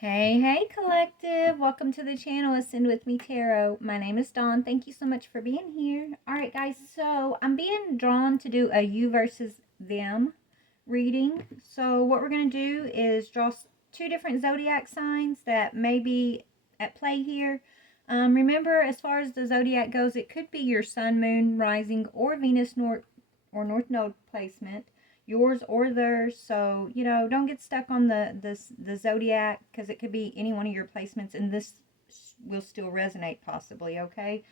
Hey, collective. Welcome to the channel, Ascend With Me Tarot. My name is Dawn. Thank you so much for being here. Alright, guys, so I'm being drawn to do a you versus them reading. So what we're going to do is draw two different zodiac signs that may be at play here. Remember, as far as the zodiac goes, it could be your sun, moon, rising, or Venus North Node placement, yours or theirs. So, don't get stuck on the zodiac, because it could be any one of your placements, and this will still resonate possibly, okay?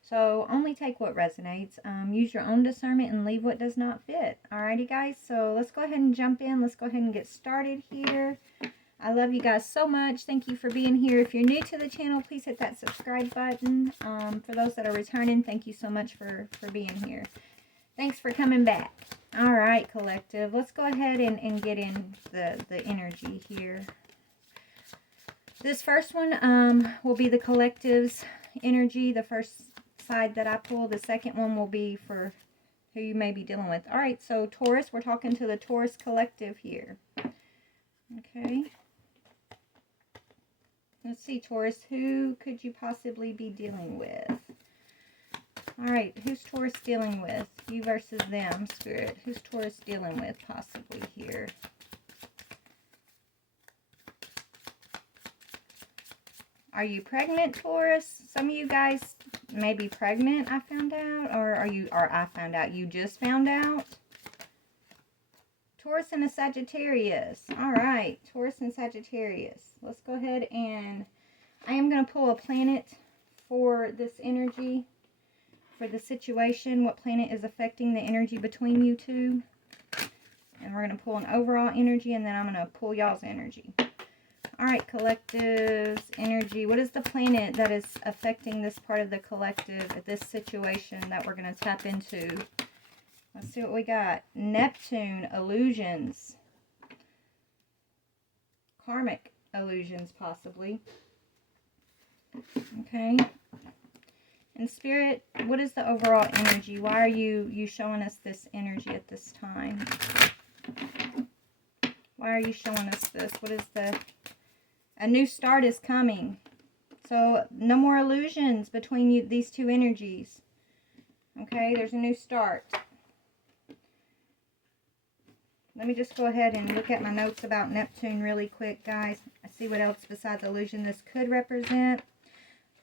So only take what resonates. Use your own discernment and leave what does not fit. Alrighty, guys, so let's go ahead and jump in. Let's go ahead and get started here. I love you guys so much. Thank you for being here. If you're new to the channel, please hit that subscribe button. For those that are returning, thank you so much for being here. Thanks for coming back. All right, collective. Let's go ahead and get in the energy here. This first one will be the collective's energy, the first side that I pull. The second one will be for who you may be dealing with. All right, so Taurus, we're talking to the Taurus collective here. Okay. Let's see, Taurus, who could you possibly be dealing with? Alright, who's Taurus dealing with? You versus them, Spirit. Who's Taurus dealing with possibly here? Are you pregnant, Taurus? Some of you guys may be pregnant, I found out. Or I found out, you just found out? Taurus and a Sagittarius. Alright, Taurus and Sagittarius. Let's go ahead and I am going to pull a planet for this energy. For the situation, what planet is affecting the energy between you two. And we're going to pull an overall energy, and then I'm going to pull y'all's energy. Alright, collective's energy. What is the planet that is affecting this part of the collective, this situation that we're going to tap into? Let's see what we got. Neptune, illusions. Karmic illusions, possibly. Okay. And Spirit, what is the overall energy? Why are you showing us this energy at this time? Why are you showing us this? What is a new start is coming. So no more illusions between these two energies. Okay, there's a new start. Let me just go ahead and look at my notes about Neptune really quick, guys. I see what else besides illusion this could represent.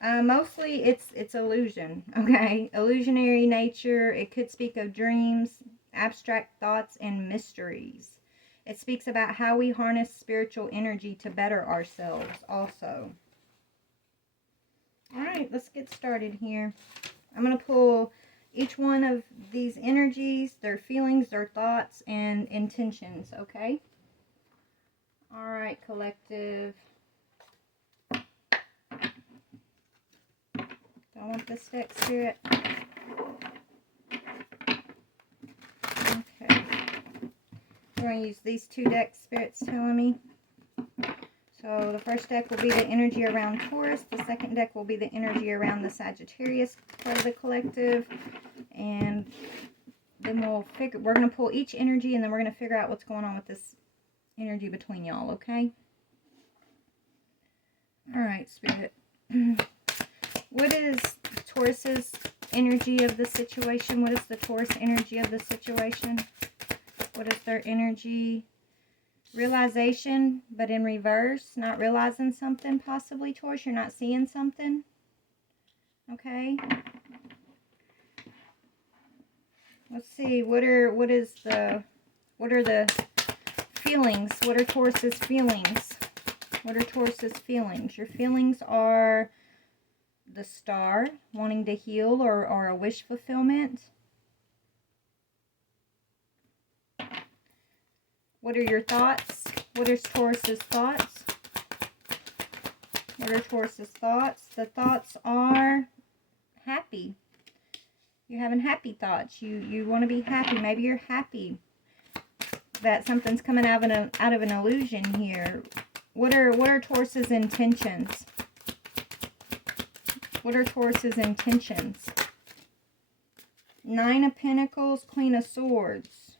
Mostly it's illusion, okay? Illusionary nature. It could speak of dreams, abstract thoughts, and mysteries. It speaks about how we harness spiritual energy to better ourselves also. Alright, let's get started here. I'm going to pull each one of these energies, their feelings, their thoughts, and intentions, okay? Alright, collective. I want this deck, Spirit. Okay. We're going to use these two decks, Spirit's telling me. So the first deck will be the energy around Taurus. The second deck will be the energy around the Sagittarius part of the collective. And then we're going to pull each energy, and then we're going to figure out what's going on with this energy between y'all, okay? Alright, Spirit. What is Taurus's energy of the situation? What is the Taurus energy of the situation? What is their energy? Realization, but in reverse. Not realizing something, possibly, Taurus. You're not seeing something. Okay. Let's see. What are the feelings? What are Taurus's feelings? What are Taurus's feelings? Your feelings are the Star, wanting to heal or a wish fulfillment. What are your thoughts? What is Taurus's thoughts? What are Taurus's thoughts? The thoughts are happy. You're having happy thoughts. You want to be happy. Maybe you're happy that something's coming out of an illusion here. What are Taurus's intentions? What are Taurus's intentions? Nine of Pentacles, Queen of Swords.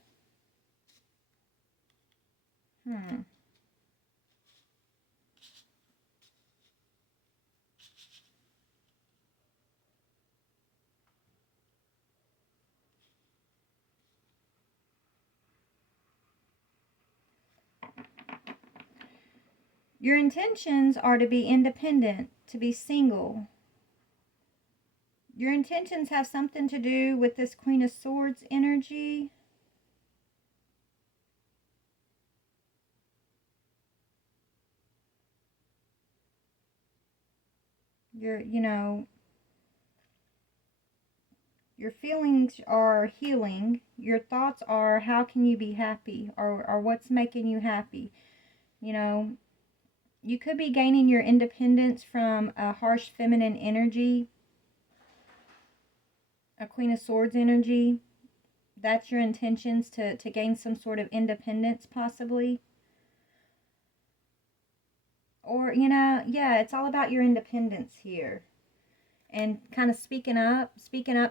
Your intentions are to be independent, to be single. Your intentions have something to do with this Queen of Swords energy. Your feelings are healing. Your thoughts are how can you be happy, or what's making you happy. You know, you could be gaining your independence from a harsh feminine energy, a Queen of Swords energy. That's your intentions, to gain some sort of independence possibly. Or, yeah, it's all about your independence here. And kind of speaking up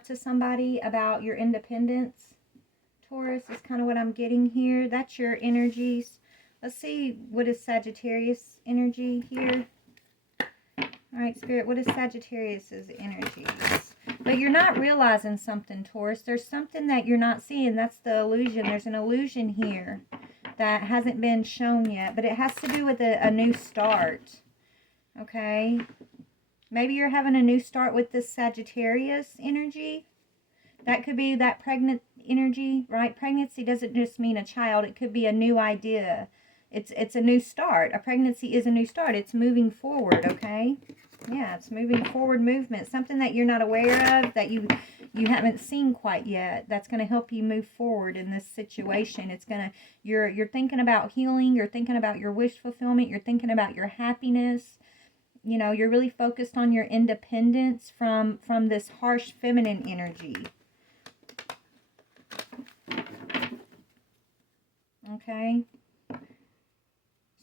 to somebody about your independence. Taurus is kind of what I'm getting here. That's your energies. Let's see, what is Sagittarius energy here? All right, Spirit, what is Sagittarius's energies? But you're not realizing something, Taurus. There's something that you're not seeing. That's the illusion. There's an illusion here that hasn't been shown yet, but it has to do with a new start. Okay? Maybe you're having a new start with this Sagittarius energy. That could be that pregnant energy, right? Pregnancy doesn't just mean a child. It could be a new idea. It's a new start. A pregnancy is a new start. It's moving forward, okay? Yeah, it's moving forward movement. Something that you're not aware of, that you haven't seen quite yet. That's going to help you move forward in this situation. It's going to, you're thinking about healing. You're thinking about your wish fulfillment. You're thinking about your happiness. You're really focused on your independence from this harsh feminine energy. Okay.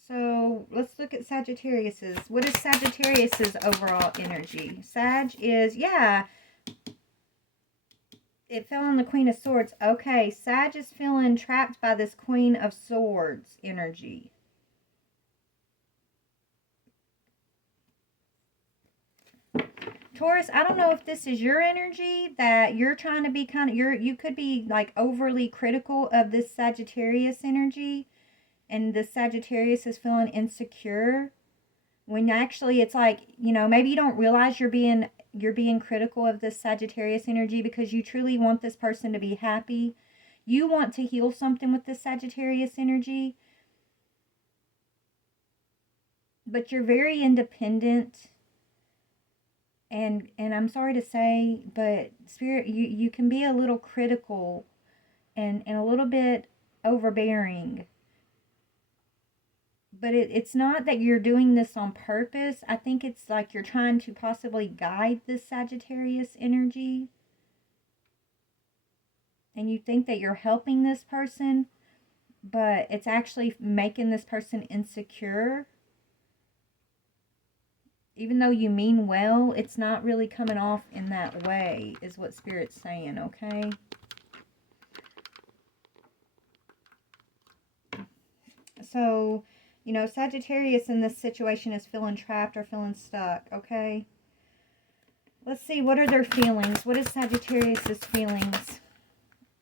So let's look at Sagittarius's. What is Sagittarius's overall energy? Sag is, yeah, it fell on the Queen of Swords. Okay, Sag is feeling trapped by this Queen of Swords energy. Taurus, I don't know if this is your energy, that you're trying to be you could be like overly critical of this Sagittarius energy. And the Sagittarius is feeling insecure, when actually it's like, maybe you don't realize you're being critical of this Sagittarius energy because you truly want this person to be happy. You want to heal something with this Sagittarius energy, but you're very independent. And I'm sorry to say, but Spirit, you can be a little critical and a little bit overbearing. But it's not that you're doing this on purpose. I think it's like you're trying to possibly guide this Sagittarius energy. And you think that you're helping this person, but it's actually making this person insecure. Even though you mean well, it's not really coming off in that way, is what Spirit's saying, okay? So, Sagittarius in this situation is feeling trapped or feeling stuck, okay? Let's see, what are their feelings? What is Sagittarius's feelings?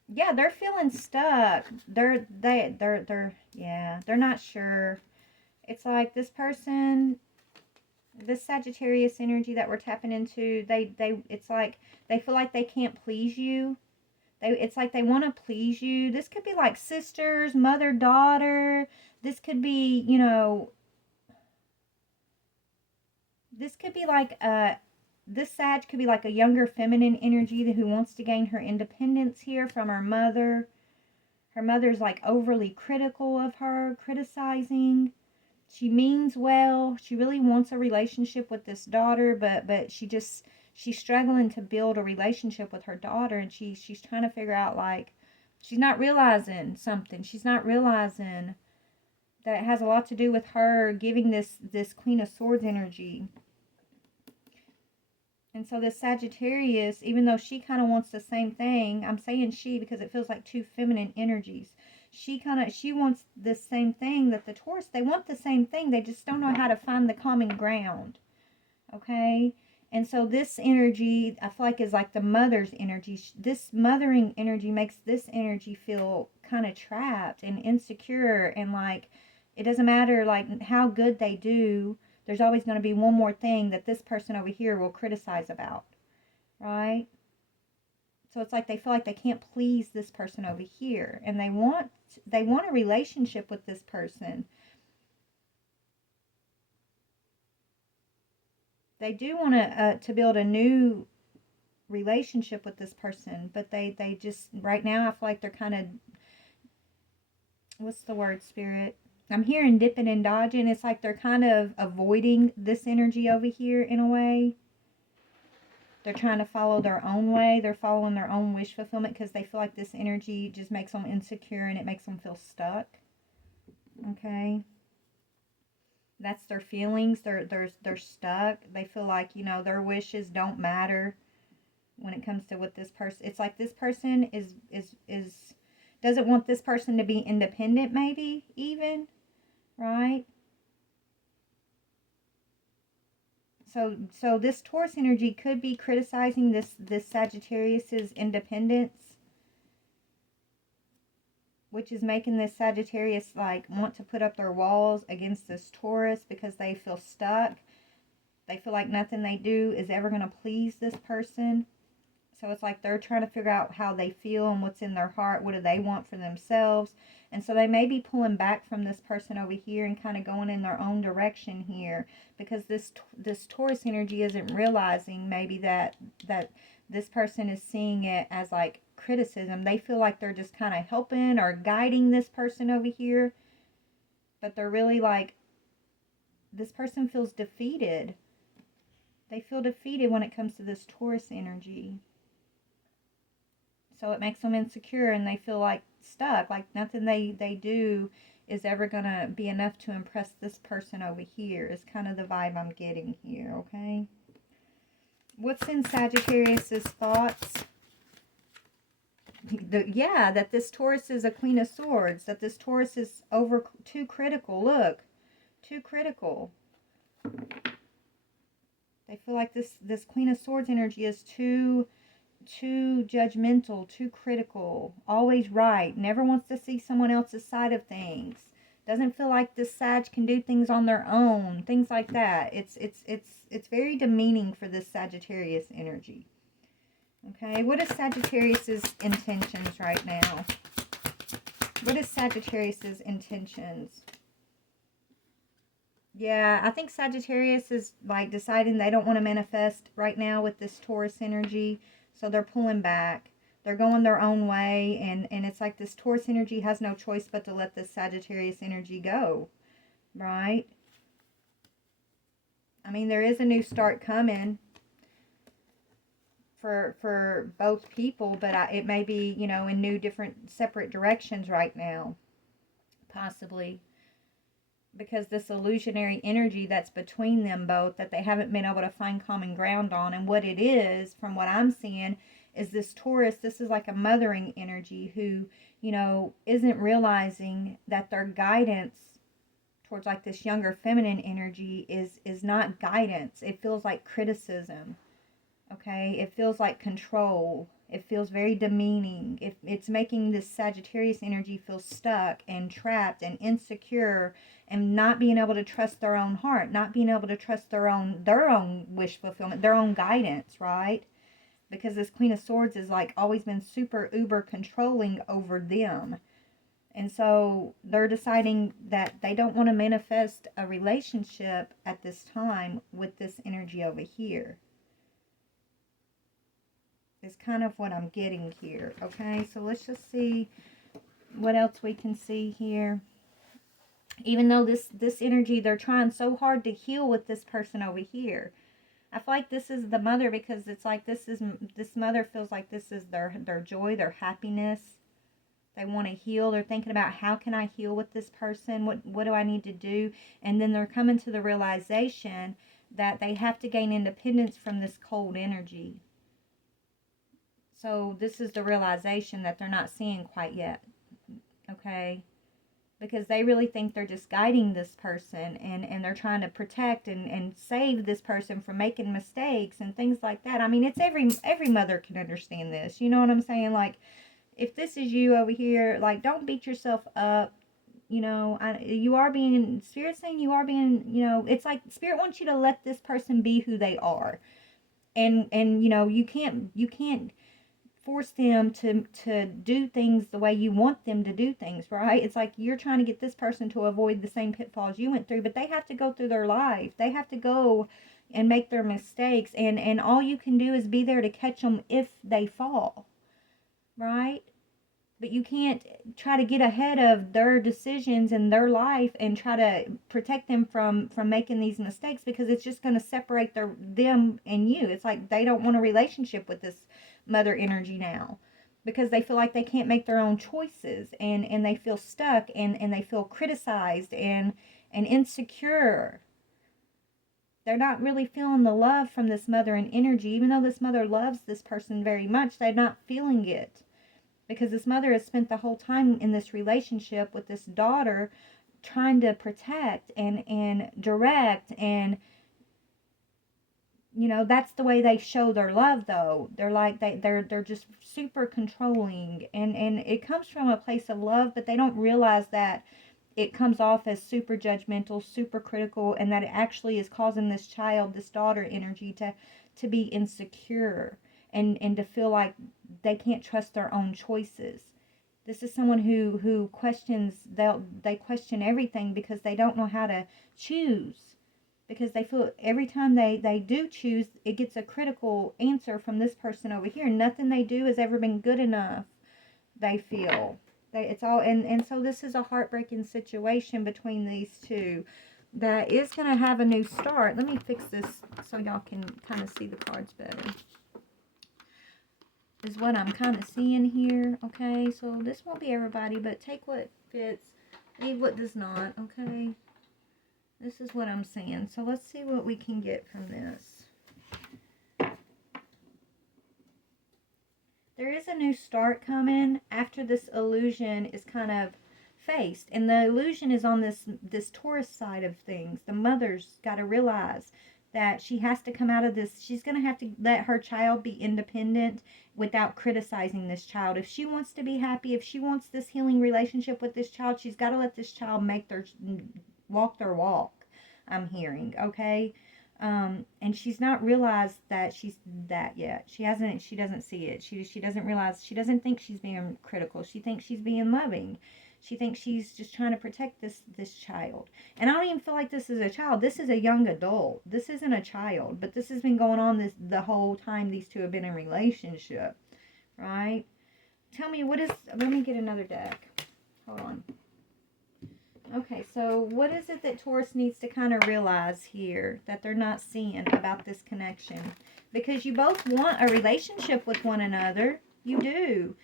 Yeah, they're feeling stuck. They're not sure. It's like this person, this Sagittarius energy that we're tapping into, it's like they feel like they can't please you. It's like they want to please you. This could be like sisters, mother, daughter. This could be, this could be like this Sag could be like a younger feminine energy who wants to gain her independence here from her mother. Her mother's like overly critical of her, criticizing. She means well. She really wants a relationship with this daughter, but she's struggling to build a relationship with her daughter, and she's trying to figure out, like, she's not realizing something. She's not realizing that it has a lot to do with her giving this Queen of Swords energy. And so this Sagittarius, even though she kind of wants the same thing, I'm saying she because it feels like two feminine energies. She wants the same thing that the Taurus, they want the same thing. They just don't know how to find the common ground. Okay? And so this energy, I feel like, is like the mother's energy. This mothering energy makes this energy feel kind of trapped and insecure and like, It doesn't matter like how good they do. There's always going to be one more thing that this person over here will criticize about, right? So it's like they feel like they can't please this person over here, and they want a relationship with this person. They do want to build a new relationship with this person, but they just right now I feel like they're kind of, what's the word, spirit? I'm hearing dipping and dodging. It's like they're kind of avoiding this energy over here in a way. They're trying to follow their own way. They're following their own wish fulfillment because they feel like this energy just makes them insecure and it makes them feel stuck. Okay. That's their feelings. They're stuck. They feel like, you know, their wishes don't matter when it comes to what this person, it's like this person is doesn't want this person to be independent, maybe even, right? So this Taurus energy could be criticizing this Sagittarius's independence, which is making this Sagittarius like want to put up their walls against this Taurus because they feel stuck. They feel like nothing they do is ever going to please this person. So it's like they're trying to figure out how they feel and what's in their heart. What do they want for themselves? And so they may be pulling back from this person over here and kind of going in their own direction here, because this Taurus energy isn't realizing maybe that this person is seeing it as like criticism. They feel like they're just kind of helping or guiding this person over here, but they're really like, this person feels defeated. They feel defeated when it comes to this Taurus energy. So it makes them insecure and they feel like stuck, like nothing they do is ever going to be enough to impress this person over here, is kind of the vibe I'm getting here, okay? What's in Sagittarius's thoughts? Yeah, that this Taurus is a Queen of Swords, that this Taurus is too critical. Look, too critical. They feel like this Queen of Swords energy is too judgmental, too critical, always right, never wants to see someone else's side of things, doesn't feel like this Sag can do things on their own, things like that. It's very demeaning for this Sagittarius energy. Okay, what is Sagittarius's intentions right now? What is Sagittarius's intentions? Yeah, I think Sagittarius is like deciding they don't want to manifest right now with this Taurus energy. So they're pulling back. They're going their own way. And it's like this Taurus energy has no choice but to let this Sagittarius energy go. Right? I mean, there is a new start coming for both people. But it may be, you know, in new, different, separate directions right now. Possibly. Because this illusionary energy that's between them both, that they haven't been able to find common ground on. And what it is, from what I'm seeing, is this Taurus, this is like a mothering energy who, you know, isn't realizing that their guidance towards like this younger feminine energy is not guidance. It feels like criticism. Okay? It feels like control. It feels very demeaning. It's making this Sagittarius energy feel stuck and trapped and insecure and not being able to trust their own heart, not being able to trust their own wish fulfillment, their own guidance, right? Because this Queen of Swords is like always been super uber controlling over them. And so they're deciding that they don't want to manifest a relationship at this time with this energy over here. Is kind of what I'm getting here. Okay, so let's just see what else we can see here. Even though this energy, they're trying so hard to heal with this person over here. I feel like this is the mother, because it's like this mother feels like this is their joy, their happiness. They want to heal. They're thinking about, how can I heal with this person? What do I need to do? And then they're coming to the realization that they have to gain independence from this cold energy. So this is the realization that they're not seeing quite yet, okay? Because they really think they're just guiding this person, and they're trying to protect and save this person from making mistakes and things like that. I mean, it's every mother can understand this. You know what I'm saying? Like, if this is you over here, like, don't beat yourself up. you know, you are being, Spirit's saying you are being, you know, it's like Spirit wants you to let this person be who they are. And you know, you can't force them to do things the way you want them to do things, right? It's like you're trying to get this person to avoid the same pitfalls you went through, but they have to go through their life. They have to go and make their mistakes, and all you can do is be there to catch them if they fall, right? But you can't try to get ahead of their decisions in their life and try to protect them from making these mistakes, because it's just going to separate them and you. It's like they don't want a relationship with this mother energy now, because they feel like they can't make their own choices, and they feel stuck, and they feel criticized and insecure. They're not really feeling the love from this mother and energy. Even though this mother loves this person very much, they're not feeling it, because this mother has spent the whole time in this relationship with this daughter trying to protect and direct, and you know, that's the way they show their love, though. They're like they're just super controlling, and it comes from a place of love, but they don't realize that it comes off as super judgmental, super critical, and that it actually is causing this child, this daughter energy to be insecure, and to feel like they can't trust their own choices. This is someone who questions, they question everything, because they don't know how to choose, because they feel every time they do choose, it gets a critical answer from this person over here. Nothing they do has ever been good enough, they feel. It's all, and so this is a heartbreaking situation between these two that is going to have a new start. Let me fix this so y'all can kind of see the cards better, is what I'm kind of seeing here. Okay, so this won't be everybody, but take what fits, leave what does not. Okay, this is what I'm seeing. So let's see what we can get from this. There is a new start coming after this illusion is kind of faced, and the illusion is on this Taurus side of things. The mother's got to realize that she has to come out of this. She's going to have to let her child be independent without criticizing this child. If she wants to be happy, if she wants this healing relationship with this child, she's got to let this child walk their walk, I'm hearing, okay? And she's not realized that she's that yet. She doesn't see it. She doesn't realize, she doesn't think she's being critical. She thinks she's being loving. She thinks she's just trying to protect this child. And I don't even feel like this is a child. This is a young adult. This isn't a child. But this has been going on the whole time these two have been in relationship. Right? Tell me, let me get another deck. Hold on. Okay, so what is it that Taurus needs to kind of realize here that they're not seeing about this connection? Because you both want a relationship with one another. You do.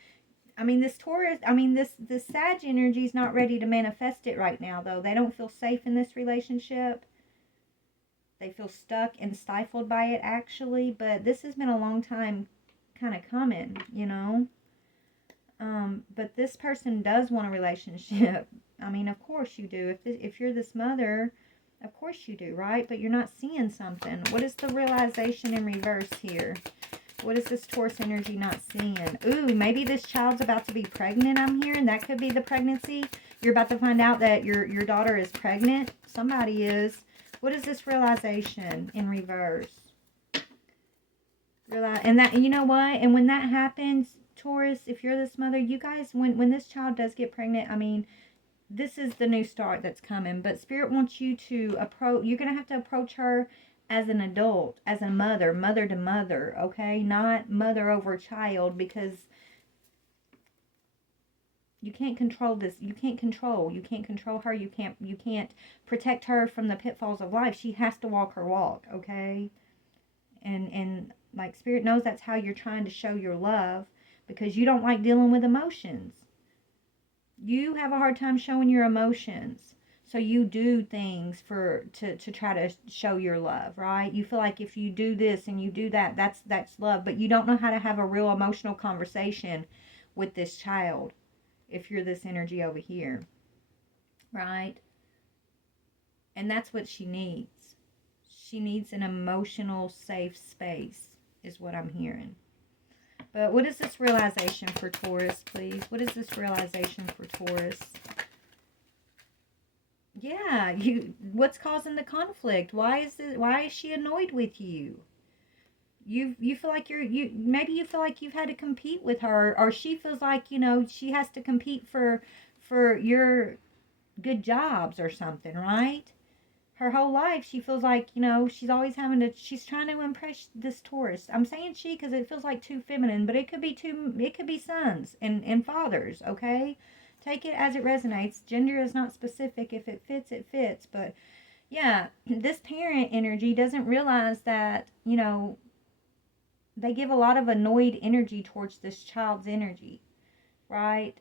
I mean, this Sag energy is not ready to manifest it right now, though. They don't feel safe in this relationship. They feel stuck and stifled by it, actually. But this has been a long time kind of coming, you know. But this person does want a relationship. I mean, of course you do. If you're this mother, of course you do, right? But you're not seeing something. What is the realization in reverse here? What is this Taurus energy not seeing? Ooh, maybe this child's about to be pregnant, I'm hearing. That could be the pregnancy. You're about to find out that your daughter is pregnant. Somebody is. What is this realization in reverse? And that, you know what? And when that happens, Taurus, if you're this mother, you guys, when this child does get pregnant, I mean, this is the new start that's coming. But Spirit wants you to approach, you're going to have to approach her as an adult, as a mother to mother, okay? Not mother over child, because you can't control this. You can't control her. You can't protect her from the pitfalls of life. She has to walk her walk, okay? And like Spirit knows that's how you're trying to show your love, because you don't like dealing with emotions. You have a hard time showing your emotions. So you do things to try to show your love, right? You feel like if you do this and you do that, that's love. But you don't know how to have a real emotional conversation with this child if you're this energy over here, right? And that's what she needs. She needs an emotional safe space, is what I'm hearing. But what is this realization for Taurus, please? What is this realization for Taurus? Yeah, what's causing the conflict? Why is she annoyed with you? You feel like maybe you feel like you've had to compete with her, or she feels like, she has to compete for your good jobs or something, right? Her whole life she feels like, she's always she's trying to impress this Taurus. I'm saying she because it feels like too feminine, but it could be sons and fathers, okay? Take it as it resonates. Gender is not specific. If it fits, it fits. But yeah, this parent energy doesn't realize that, they give a lot of annoyed energy towards this child's energy, right?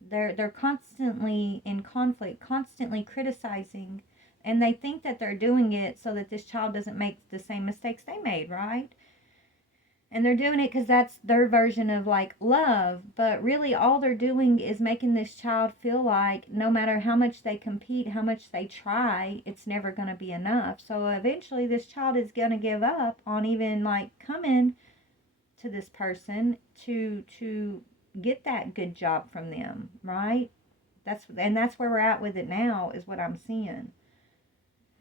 They're constantly in conflict, constantly criticizing, and they think that they're doing it so that this child doesn't make the same mistakes they made, right? And they're doing it because that's their version of like love, but really all they're doing is making this child feel like no matter how much they compete, how much they try, it's never going to be enough. So eventually this child is going to give up on even like coming to this person to get that good job from them, right? That's where we're at with it now, is what I'm seeing,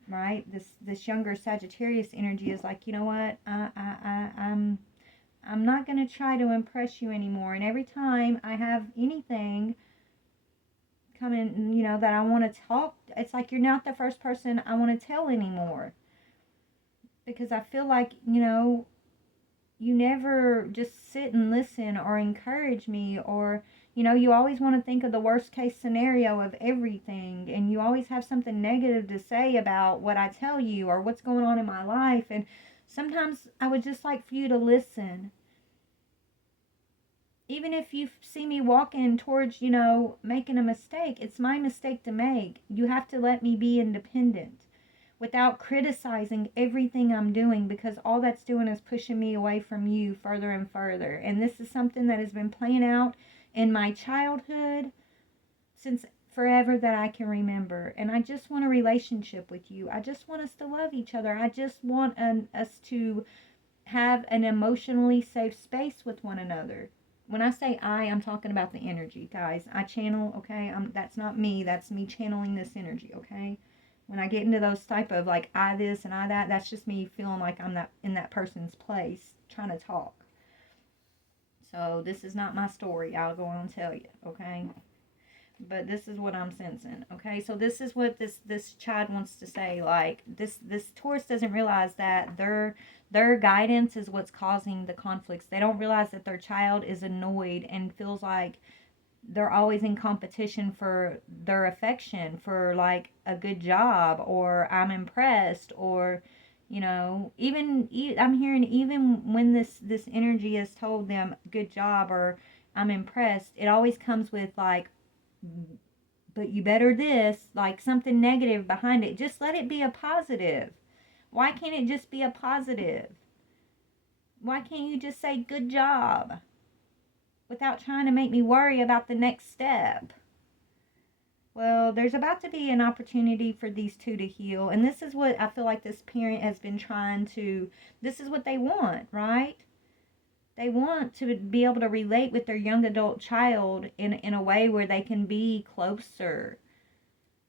right? This younger Sagittarius energy is like, you know what, I'm not gonna try to impress you anymore. And every time I have anything coming, that I want to talk, it's like you're not the first person I want to tell anymore, because I feel like, you never just sit and listen or encourage me, or you always want to think of the worst case scenario of everything, and you always have something negative to say about what I tell you or what's going on in my life. And sometimes I would just like for you to listen. Even if you see me walking towards, making a mistake, it's my mistake to make. You have to let me be independent without criticizing everything I'm doing, because all that's doing is pushing me away from you further and further. And this is something that has been playing out in my childhood since forever that I can remember. And I just want a relationship with you. I just want us to love each other. I just want us to have an emotionally safe space with one another. When I say I'm talking about the energy, guys. I channel, okay? That's not me. That's me channeling this energy, okay? When I get into those type of like I this and I that, that's just me feeling like I'm not in that person's place trying to talk. So this is not my story. I'll go on and tell you, okay? But this is what I'm sensing, okay? So this is what this child wants to say. Like this Taurus doesn't realize that their guidance is what's causing the conflicts. They don't realize that their child is annoyed and feels like they're always in competition for their affection, for like a good job, or I'm impressed, or even I'm hearing, even when this energy has told them good job or I'm impressed, it always comes with like, but you better this, like something negative behind it. Just let it be a positive. Why can't it just be a positive? Why can't you just say good job without trying to make me worry about the next step? Well, there's about to be an opportunity for these two to heal. And this is what I feel like this parent has been trying to, this is what they want, right? They want to be able to relate with their young adult child in a way where they can be closer.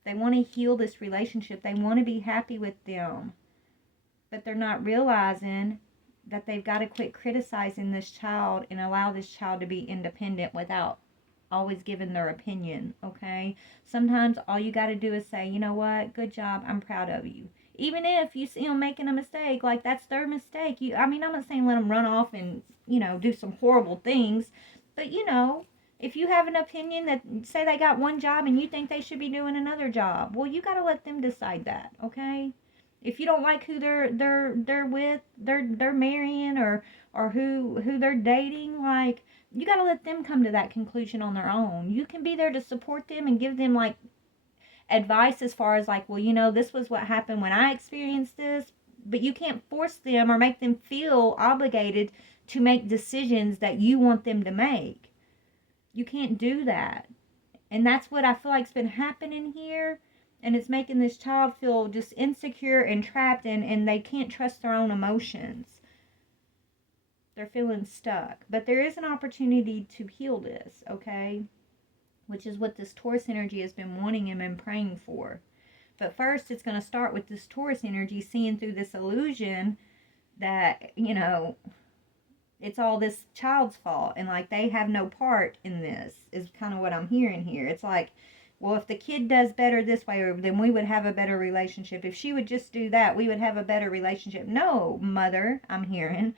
They want to heal this relationship. They want to be happy with them. But they're not realizing that they've got to quit criticizing this child and allow this child to be independent without always giving their opinion, okay? Sometimes all you got to do is say, you know what, good job, I'm proud of you. Even if you see them making a mistake, like that's their mistake. I'm not saying let them run off and, do some horrible things, but if you have an opinion that say they got one job and you think they should be doing another job, well, you got to let them decide that, okay? If you don't like who they're with, they're marrying, or who they're dating, like, you got to let them come to that conclusion on their own. You can be there to support them and give them like advice as far as like, well, this was what happened when I experienced this, but you can't force them or make them feel obligated to make decisions that you want them to make. You can't do that. And that's what I feel like's been happening here. And it's making this child feel just insecure and trapped, and they can't trust their own emotions. They're feeling stuck. But there is an opportunity to heal this, okay? Which is what this Taurus energy has been wanting and been praying for. But first, it's going to start with this Taurus energy, seeing through this illusion that, you know, it's all this child's fault and like they have no part in this, is kind of what I'm hearing here. It's like, well, if the kid does better this way, then we would have a better relationship. If she would just do that, we would have a better relationship. No, mother, I'm hearing.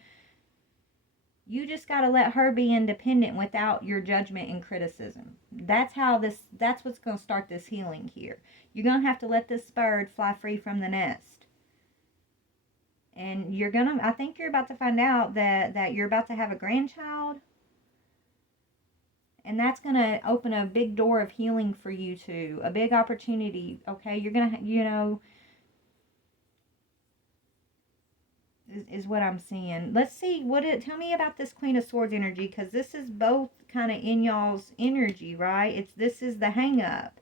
You just got to let her be independent without your judgment and criticism. That's what's going to start this healing here. You're going to have to let this bird fly free from the nest. And I think you're about to find out that you're about to have a grandchild. And that's going to open a big door of healing for you too. A big opportunity, okay? You're going to, is what I'm seeing. Let's see, tell me about this Queen of Swords energy, because this is both kind of in y'all's energy, right? This is the hang up.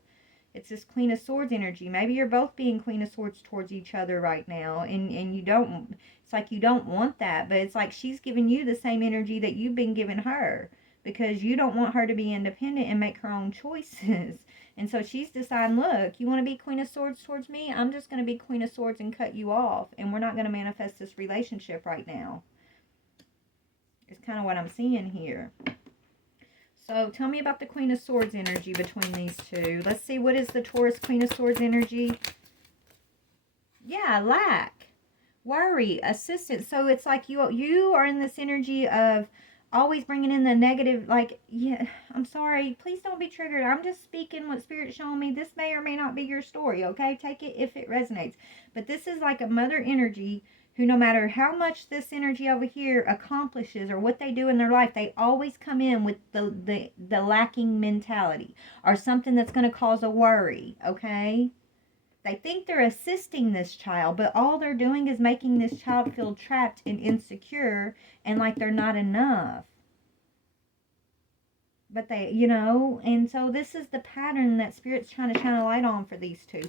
It's this Queen of Swords energy. Maybe you're both being Queen of Swords towards each other right now, and you don't, it's like you don't want that, but it's like she's giving you the same energy that you've been giving her, because you don't want her to be independent and make her own choices. And so she's deciding, look, you want to be Queen of Swords towards me? I'm just going to be Queen of Swords and cut you off, and we're not going to manifest this relationship right now. It's kind of what I'm seeing here. So tell me about the Queen of Swords energy between these two. Let's see, what is the Taurus Queen of Swords energy? Yeah, lack, worry, assistance. So it's like you are in this energy of always bringing in the negative, like, yeah, I'm sorry, please don't be triggered. I'm just speaking what Spirit's showing me. This may or may not be your story, okay? Take it if it resonates. But this is like a mother energy who, no matter how much this energy over here accomplishes or what they do in their life, they always come in with the lacking mentality or something that's going to cause a worry, okay? They think they're assisting this child, but all they're doing is making this child feel trapped and insecure and like they're not enough. But they, and so this is the pattern that Spirit's trying to shine a light on for these two.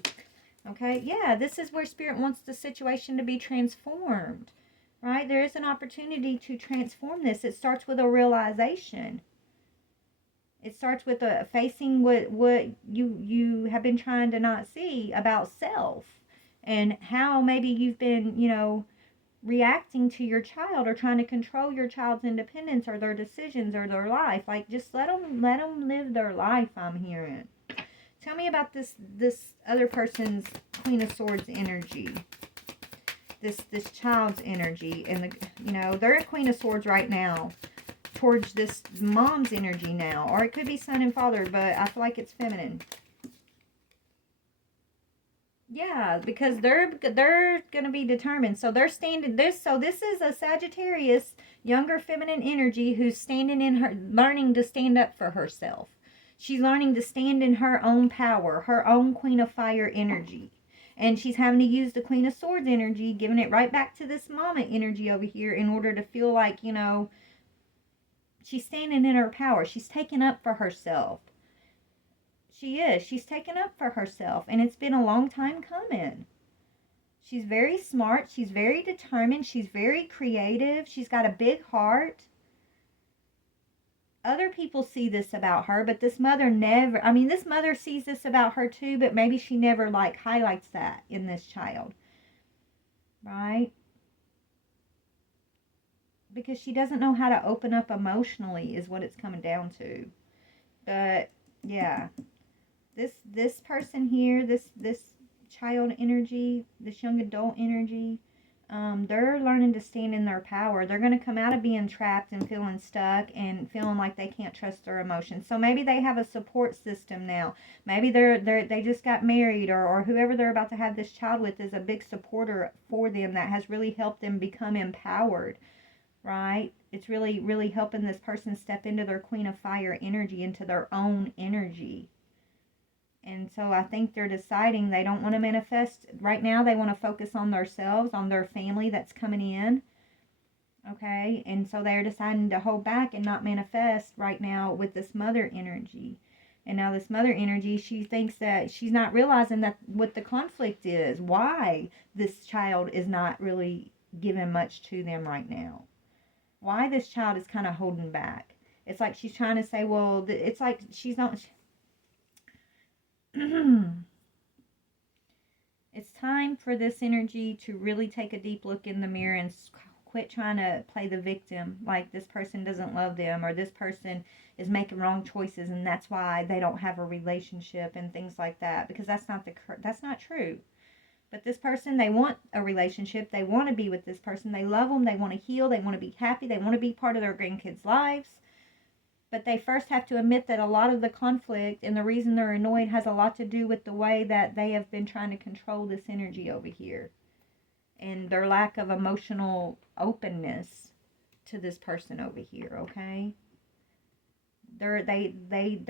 Okay, yeah, this is where Spirit wants the situation to be transformed, right? There is an opportunity to transform this. It starts with a realization. It starts with facing what you have been trying to not see about self, and how maybe you've been, reacting to your child or trying to control your child's independence or their decisions or their life. Like, just let them live their life, I'm hearing. Tell me about this other person's Queen of Swords energy. This child's energy, and they're a Queen of Swords right now towards this mom's energy now, or it could be son and father, but I feel like it's feminine. Yeah, because they're going to be determined. So they're standing this. So this is a Sagittarius, younger feminine energy who's standing in her, learning to stand up for herself. She's learning to stand in her own power, her own Queen of Fire energy. And she's having to use the Queen of Swords energy, giving it right back to this mama energy over here in order to feel like, she's standing in her power. She's taking up for herself. She is. She's taken up for herself, and it's been a long time coming. She's very smart. She's very determined. She's very creative. She's got a big heart. Other people see this about her, but this mother never, this mother sees this about her too, but maybe she never highlights that in this child. Right? Because she doesn't know how to open up emotionally is what it's coming down to. But, yeah. This person here, this child energy, this young adult energy, they're learning to stand in their power. They're going to come out of being trapped and feeling stuck and feeling like they can't trust their emotions. So maybe they have a support system now. Maybe they just got married, or whoever they're about to have this child with is a big supporter for them that has really helped them become empowered, right? It's really, really helping this person step into their Queen of Fire energy, into their own energy. And so I think they're deciding they don't want to manifest. Right now, they want to focus on themselves, on their family that's coming in. Okay? And so they're deciding to hold back and not manifest right now with this mother energy. And now this mother energy, she thinks that she's not realizing that what the conflict is. Why this child is not really giving much to them right now. Why this child is kind of holding back. It's like she's trying to say, well, it's like she's not... It's time for this energy to really take a deep look in the mirror and quit trying to play the victim, like this person doesn't love them or this person is making wrong choices and that's why they don't have a relationship and things like that, because that's not true. But this person, they want a relationship. They want to be with this person. They love them. They want to heal. They want to be happy. They want to be part of their grandkids' lives. But they first have to admit that a lot of the conflict and the reason they're annoyed has a lot to do with the way that they have been trying to control this energy over here. And their lack of emotional openness to this person over here, okay? Their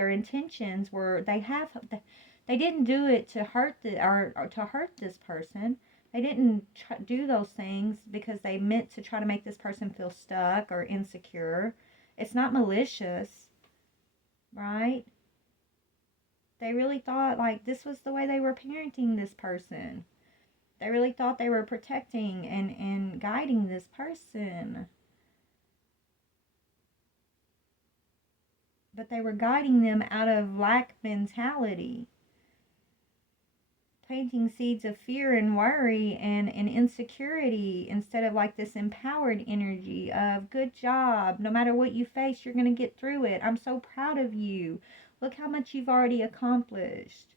intentions were, they didn't do it to hurt or to hurt this person. They didn't do those things because they meant to try to make this person feel stuck or insecure. It's not malicious, right? They really thought like this was the way they were parenting this person. They really thought they were protecting and guiding this person. But they were guiding them out of lack mentality. Planting seeds of fear and worry and insecurity instead of like this empowered energy of good job. No matter what you face, you're going to get through it. I'm so proud of you. Look how much you've already accomplished,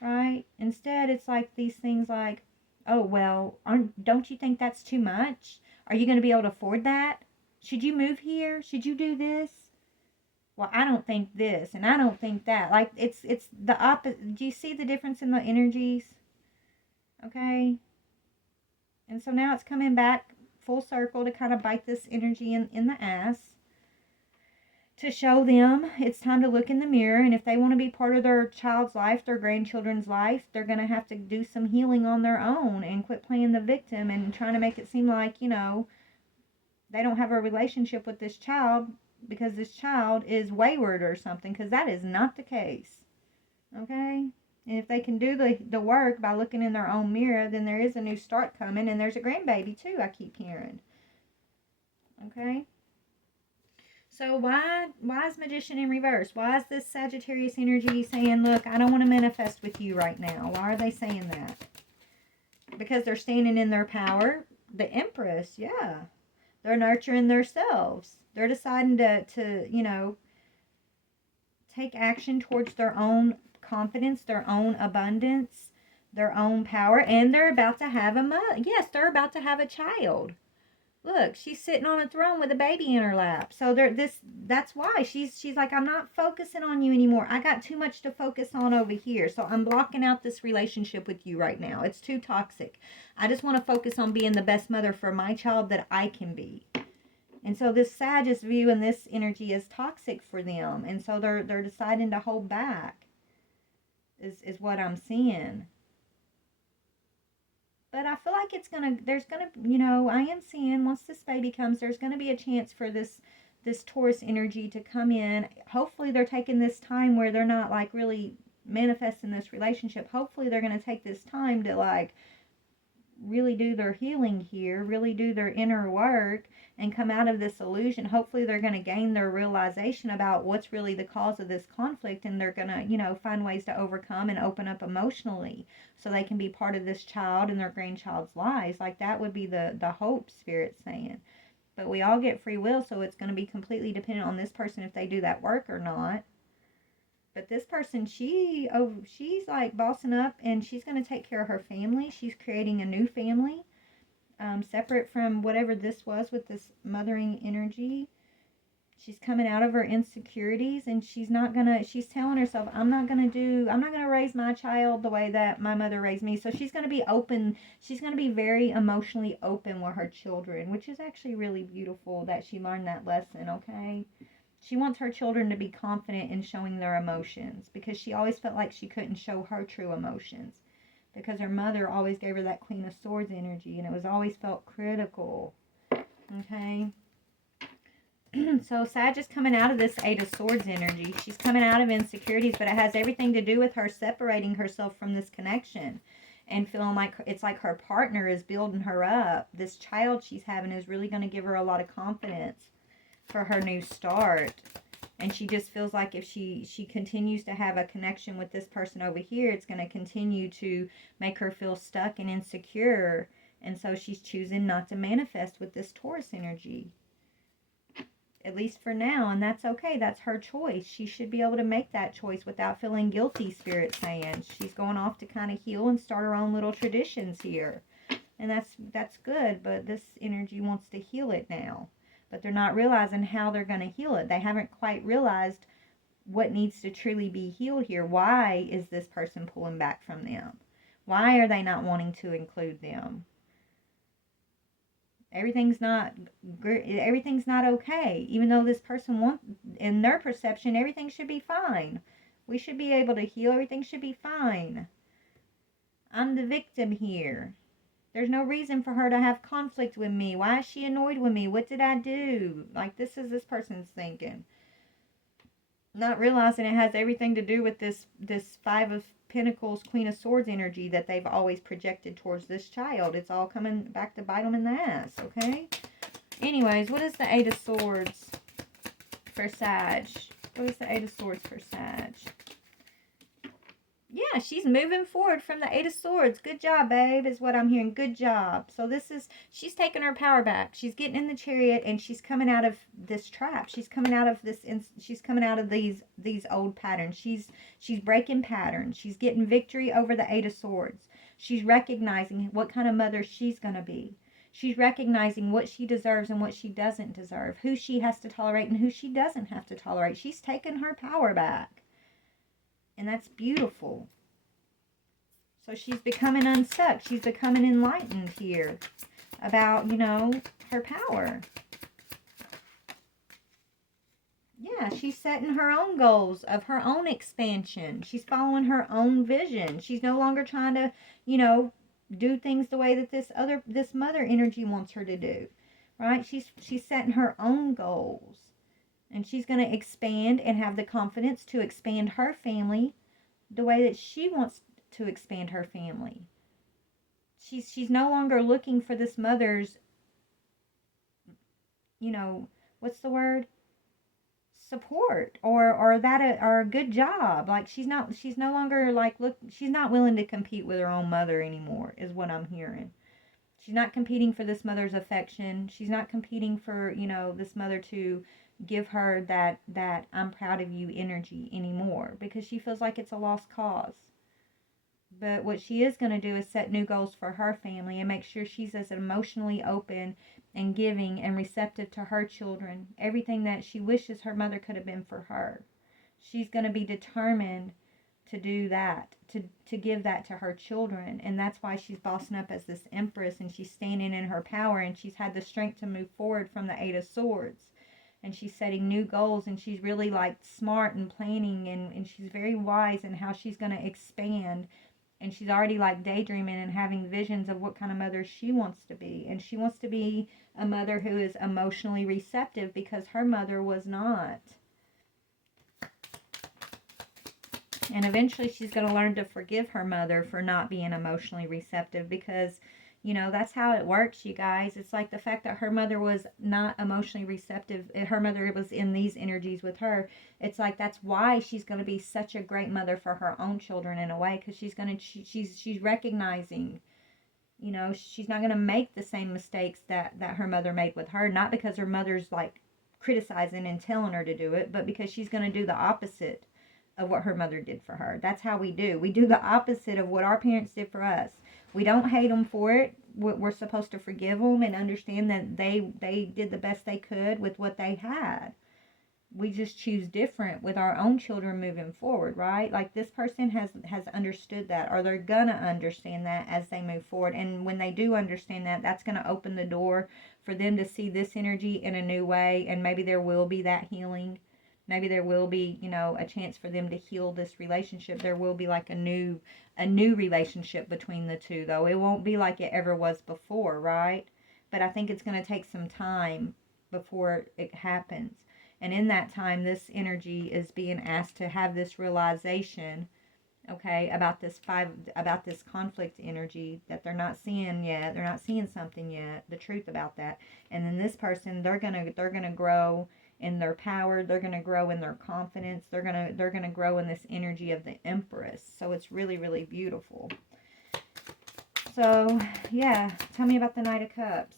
right? Instead, it's like these things like, oh, well, don't you think that's too much? Are you going to be able to afford that? Should you move here? Should you do this? Well, I don't think this and I don't think that. Like, it's the opposite. Do you see the difference in the energies? Okay? And so now it's coming back full circle to kind of bite this energy in the ass. To show them it's time to look in the mirror, and if they want to be part of their child's life, their grandchildren's life, they're going to have to do some healing on their own and quit playing the victim and trying to make it seem like, you know, they don't have a relationship with this child because this child is wayward or something, because that is not the case. Okay? And if they can do the work by looking in their own mirror, then there is a new start coming, and there's a grandbaby too, I keep hearing. Okay? So why is Magician in reverse? Why is this Sagittarius energy saying, look, I don't want to manifest with you right now? Why are they saying that? Because they're standing in their power. The Empress, yeah. They're nurturing themselves. They're deciding to you know, take action towards their own confidence, their own abundance, their own power. And they're about to have yes, they're about to have a child. Look, she's sitting on a throne with a baby in her lap. So that's why she's like, I'm not focusing on you anymore. I got too much to focus on over here. So I'm blocking out this relationship with you right now. It's too toxic. I just want to focus on being the best mother for my child that I can be. And so this Sag is viewing this energy as toxic for them. And so they're deciding to hold back is what I'm seeing. But I feel like there's gonna, you know, I am seeing once this baby comes, there's gonna be a chance for this Taurus energy to come in. Hopefully they're taking this time where they're not like really manifesting this relationship. Hopefully they're gonna take this time to like really do their healing here, really do their inner work and come out of this illusion. Hopefully they're going to gain their realization about what's really the cause of this conflict, and they're going to, you know, find ways to overcome and open up emotionally so they can be part of this child and their grandchild's lives. Like that would be the hope Spirit's saying. But we all get free will, so it's going to be completely dependent on this person if they do that work or not. But this person, she's like bossing up, and she's going to take care of her family. She's creating a new family, separate from whatever this was with this mothering energy. She's coming out of her insecurities, and she's telling herself, I'm not going to raise my child the way that my mother raised me. So she's going to be open. She's going to be very emotionally open with her children, which is actually really beautiful that she learned that lesson, okay? She wants her children to be confident in showing their emotions, because she always felt like she couldn't show her true emotions because her mother always gave her that Queen of Swords energy, and it was always felt critical. Okay? So Sag is coming out of this Eight of Swords energy. She's coming out of insecurities, but it has everything to do with her separating herself from this connection and feeling like it's like her partner is building her up. This child she's having is really going to give her a lot of confidence for her new start. And she just feels like if she continues to have a connection with this person over here, it's going to continue to make her feel stuck and insecure. And so she's choosing not to manifest with this Taurus energy, at least for now. And that's okay. That's her choice. She should be able to make that choice without feeling guilty, Spirit's saying. She's going off to kind of heal and start her own little traditions here. And that's good, but this energy wants to heal it now. But they're not realizing how they're going to heal it. They haven't quite realized what needs to truly be healed here. Why is this person pulling back from them? Why are they not wanting to include them? Everything's not okay. Even though this person wants, in their perception, everything should be fine. We should be able to heal. Everything should be fine. I'm the victim here. There's no reason for her to have conflict with me. Why is she annoyed with me? What did I do? Like, this is this person's thinking. Not realizing it has everything to do with this Five of Pentacles, Queen of Swords energy that they've always projected towards this child. It's all coming back to bite them in the ass, okay? Anyways, what is the Eight of Swords for Sag? What is the Eight of Swords for Sag? Yeah, she's moving forward from the Eight of Swords. Good job, babe, is what I'm hearing. Good job. So she's taking her power back. She's getting in the chariot and she's coming out of this trap. She's coming out of these old patterns. She's breaking patterns. She's getting victory over the Eight of Swords. She's recognizing what kind of mother she's going to be. She's recognizing what she deserves and what she doesn't deserve. Who she has to tolerate and who she doesn't have to tolerate. She's taking her power back. And that's beautiful. So she's becoming unstuck. She's becoming enlightened here about, her power. Yeah, she's setting her own goals of her own expansion. She's following her own vision. She's no longer trying to, do things the way that this mother energy wants her to do. Right? She's setting her own goals. And she's going to expand and have the confidence to expand her family the way that she wants to expand her family. She's no longer looking for this mother's, what's the word? Support or a good job. Like she's no longer she's not willing to compete with her own mother anymore, is what I'm hearing. She's not competing for this mother's affection. She's not competing for, this mother to give her that I'm proud of you energy anymore, because she feels like it's a lost cause. But what she is going to do is set new goals for her family and make sure she's as emotionally open and giving and receptive to her children. Everything that she wishes her mother could have been for her. She's going to be determined to do that, to give that to her children. And that's why she's bossing up as this empress, and she's standing in her power, and she's had the strength to move forward from the Eight of Swords. And she's setting new goals, and she's really smart and planning, and she's very wise in how she's going to expand. And she's already daydreaming and having visions of what kind of mother she wants to be. And she wants to be a mother who is emotionally receptive, because her mother was not. And eventually she's going to learn to forgive her mother for not being emotionally receptive, because that's how it works, you guys. It's like the fact that her mother was not emotionally receptive. Her mother was in these energies with her. It's like that's why she's going to be such a great mother for her own children in a way, because she's recognizing, she's not going to make the same mistakes that her mother made with her. Not because her mother's criticizing and telling her to do it, but because she's going to do the opposite of what her mother did for her. That's how we do. We do the opposite of what our parents did for us. We don't hate them for it. We're supposed to forgive them and understand that they did the best they could with what they had. We just choose different with our own children moving forward, right? Like this person has understood that, or they're going to understand that as they move forward. And when they do understand that, that's going to open the door for them to see this energy in a new way. And maybe there will be that healing. Maybe there will be, a chance for them to heal this relationship. There will be a new relationship between the two, though. It won't be like it ever was before, right? But I think it's going to take some time before it happens. And in that time, this energy is being asked to have this realization, okay, about this conflict energy that they're not seeing yet. They're not seeing something yet, the truth about that. And then this person, they're gonna grow in their power. They're going to grow in their confidence. They're going to grow in this energy of the Empress. So it's really, really beautiful. So, yeah, tell me about the Knight of Cups.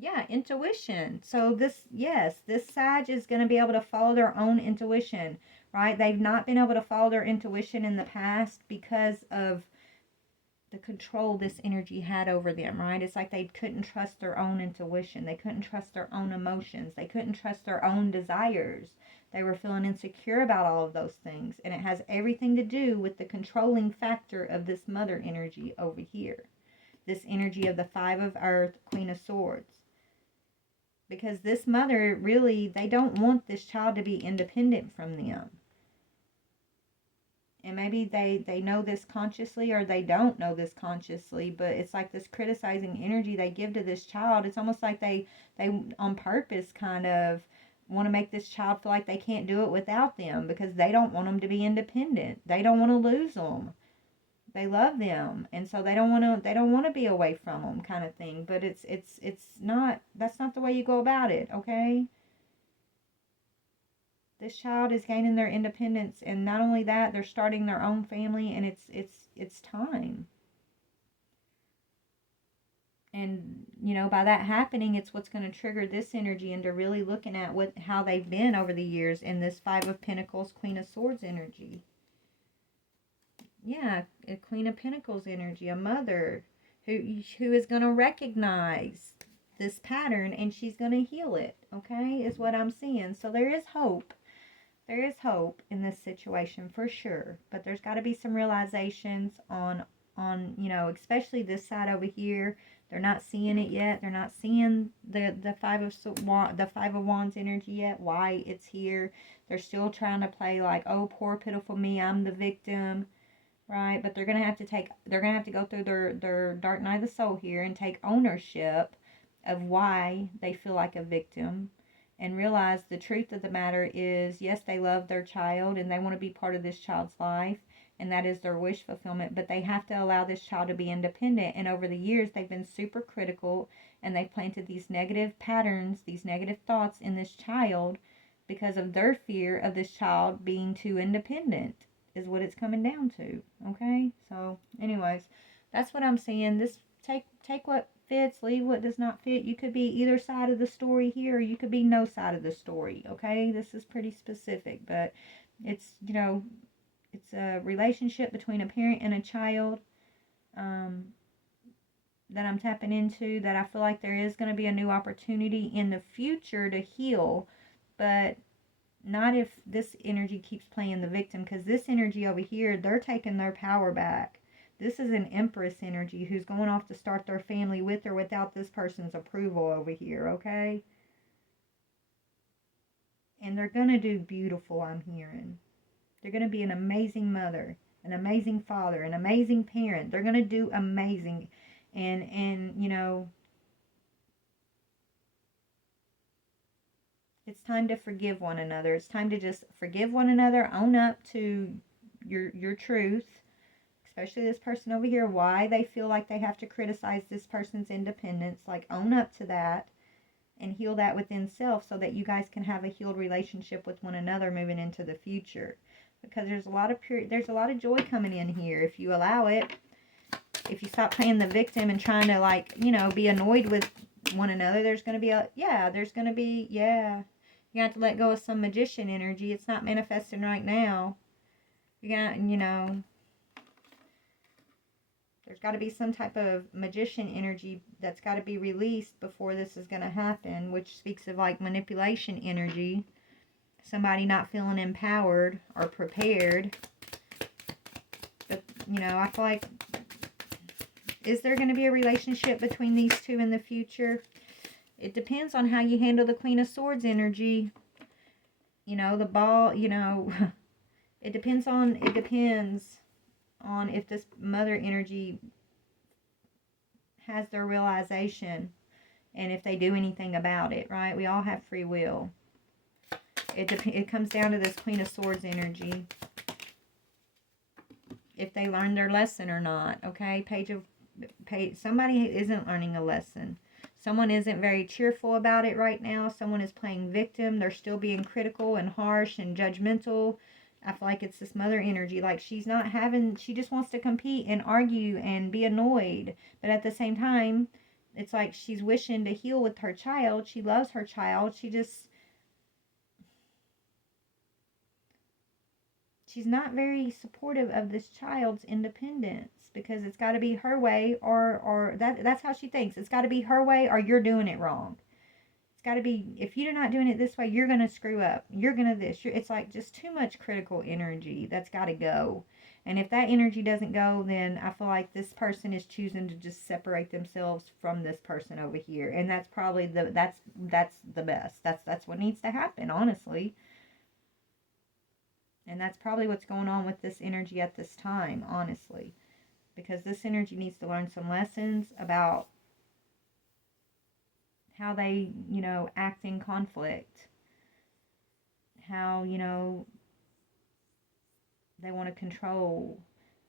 Yeah, intuition. So this, yes, this Sag is going to be able to follow their own intuition, right? They've not been able to follow their intuition in the past because of the control this energy had over them, right? It's like they couldn't trust their own intuition. They couldn't trust their own emotions. They couldn't trust their own desires. They were feeling insecure about all of those things. And it has everything to do with the controlling factor of this mother energy over here. This energy of the Five of Earth, Queen of Swords. Because this mother, really, they don't want this child to be independent from them. And maybe they know this consciously, or they don't know this consciously, but it's like this criticizing energy they give to this child. It's almost like they on purpose kind of want to make this child feel like they can't do it without them, because they don't want them to be independent. They don't want to lose them. They love them, and so they don't want to be away from them, kind of thing. But it's not, that's not the way you go about it, okay? This child is gaining their independence, and not only that, they're starting their own family, and it's time. And you know, by that happening, it's what's going to trigger this energy into really looking at how they've been over the years in this Five of Pentacles, Queen of Swords energy. Yeah, a Queen of Pentacles energy, a mother who is going to recognize this pattern, and she's going to heal it, okay, is what I'm seeing. So there is hope. There is hope in this situation for sure, but there's got to be some realizations on, you know, especially this side over here. They're not seeing it yet. They're not seeing the Five of Wands energy yet, why it's here. They're still trying to play like, oh, poor pitiful me, I'm the victim. Right, but they're gonna have to go through their dark night of the soul here and take ownership of why they feel like a victim, and realize the truth of the matter is, yes, they love their child and they want to be part of this child's life, and that is their wish fulfillment, but they have to allow this child to be independent. And over the years, they've been super critical, and they've planted these negative patterns, these negative thoughts in this child because of their fear of this child being too independent. Is what it's coming down to, okay? So anyways, that's what I'm seeing. This, take what fits, leave what does not fit. You could be either side of the story here, or you could be no side of the story, okay? This is pretty specific, but it's, you know, it's a relationship between a parent and a child that I'm tapping into, that I feel like there is going to be a new opportunity in the future to heal, but not if this energy keeps playing the victim, because this energy over here, they're taking their power back. This is an Empress energy who's going off to start their family with or without this person's approval over here, okay? And they're going to do beautiful, I'm hearing. They're going to be an amazing mother, an amazing father, an amazing parent. They're going to do amazing. And you know, it's time to forgive one another. It's time to just forgive one another, own up to your truth, especially this person over here, why they feel like they have to criticize this person's independence. Like, own up to that and heal that within self, so that you guys can have a healed relationship with one another moving into the future. Because there's a lot of joy coming in here if you allow it. If you stop playing the victim and trying to, like, you know, be annoyed with one another, there's going to be you have to let go of some magician energy. It's not manifesting right now. You got, you know, there's got to be some type of magician energy that's got to be released before this is going to happen, which speaks of like manipulation energy. Somebody not feeling empowered or prepared. But, you know, I feel like, is there going to be a relationship between these two in the future? It depends on how you handle the Queen of Swords energy. You know, the ball, you know, it depends on if this mother energy has their realization and if they do anything about it, right? We all have free will. It comes down to this Queen of Swords energy. If they learn their lesson or not, okay? Somebody isn't learning a lesson. Someone isn't very cheerful about it right now. Someone is playing victim. They're still being critical and harsh and judgmental. I feel like it's this mother energy. Like she just wants to compete and argue and be annoyed. But at the same time, it's like she's wishing to heal with her child. She loves her child. She's not very supportive of this child's independence because it's got to be her way or that's how she thinks. It's got to be her way or you're doing it wrong. It's got to be, if you're not doing it this way, you're going to screw up. You're going to this. It's like just too much critical energy that's got to go. And if that energy doesn't go, then I feel like this person is choosing to just separate themselves from this person over here. And that's probably that's the best. That's what needs to happen, honestly. And that's probably what's going on with this energy at this time, honestly. Because this energy needs to learn some lessons about how they, act in conflict. How, they want to control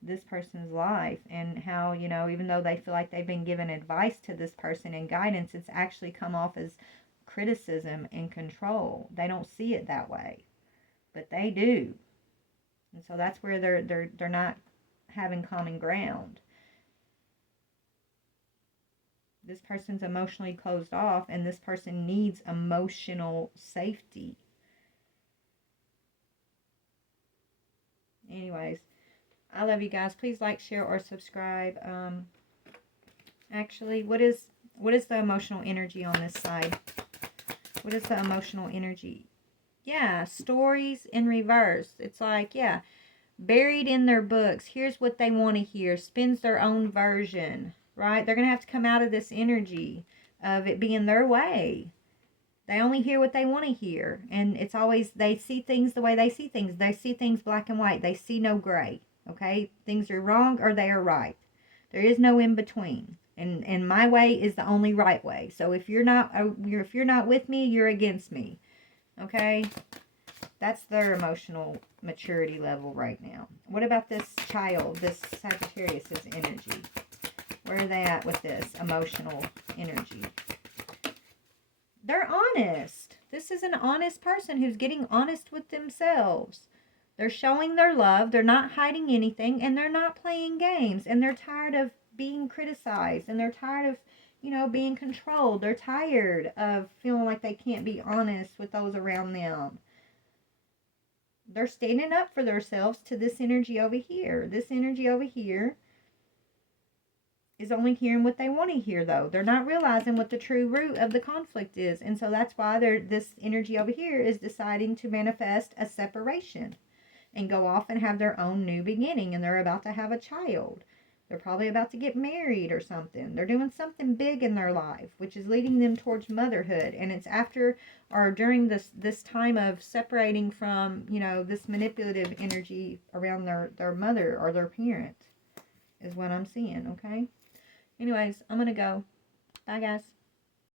this person's life. And how, even though they feel like they've been given advice to this person and guidance, it's actually come off as criticism and control. They don't see it that way. But they do. And so that's where they're not having common ground. This person's emotionally closed off, and this person needs emotional safety. Anyways, I love you guys. Please like, share, or subscribe. Actually, what is the emotional energy on this side? What is the emotional energy? Yeah, stories in reverse. It's like, yeah, buried in their books. Here's what they want to hear. Spins their own version, right? They're going to have to come out of this energy of it being their way. They only hear what they want to hear. And it's always, they see things the way they see things. They see things black and white. They see no gray, okay? Things are wrong or they are right. There is no in between. And my way is the only right way. So if you're not with me, you're against me. Okay? That's their emotional maturity level right now. What about this child, this Sagittarius' energy? Where are they at with this emotional energy? They're honest. This is an honest person who's getting honest with themselves. They're showing their love. They're not hiding anything. And they're not playing games. And they're tired of being criticized. And they're tired of, being controlled. They're tired of feeling like they can't be honest with those around them. They're standing up for themselves to this energy over here. This energy over here is only hearing what they want to hear, though. They're not realizing what the true root of the conflict is. And so that's why this energy over here is deciding to manifest a separation and go off and have their own new beginning. And they're about to have a child. They're probably about to get married or something. They're doing something big in their life, which is leading them towards motherhood. And it's after or during this time of separating from, this manipulative energy around their mother or their parent is what I'm seeing, okay? Anyways, I'm going to go. Bye, guys.